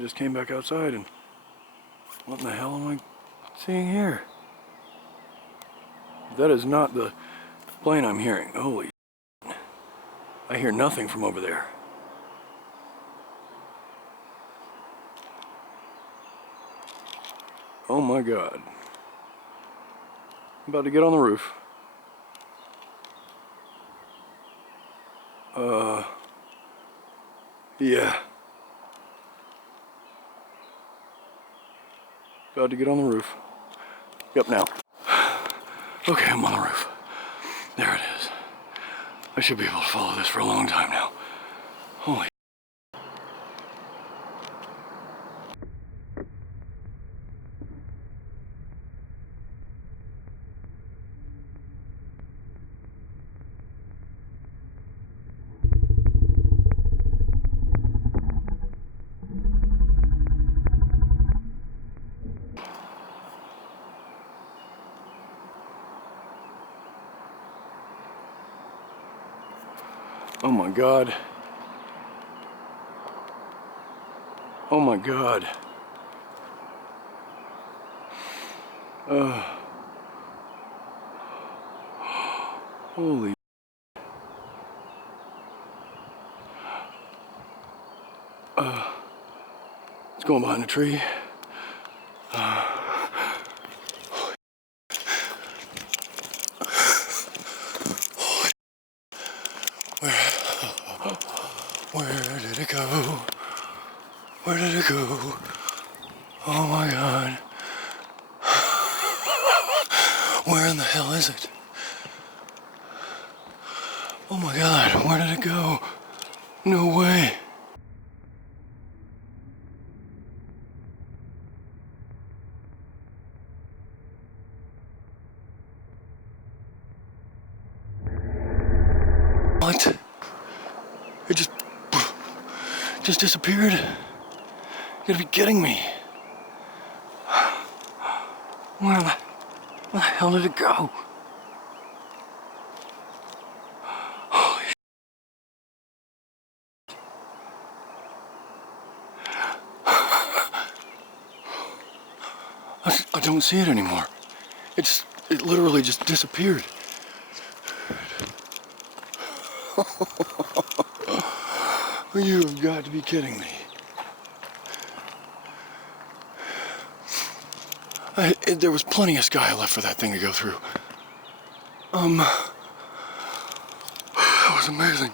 just came back outside and what in the hell am I seeing here? That is not the plane I'm hearing. Holy shit. I hear nothing from over there. Oh my God. I'm about to get on the roof. Yeah. About to get on the roof. Yep, now. Okay, I'm on the roof. There it is. I should be able to follow this for a long time now. Holy. Oh my God. Oh my God. Holy. It's going behind a tree. Where did it go? Where did it go? Oh my God. Where in the hell is it? Oh my God, where did it go? No way. What? It just disappeared? You gotta be kidding me. Where the hell did it go? Holy shit. I don't see it anymore. It literally just disappeared. You have got to be kidding me. There was plenty of sky left for that thing to go through. That was amazing.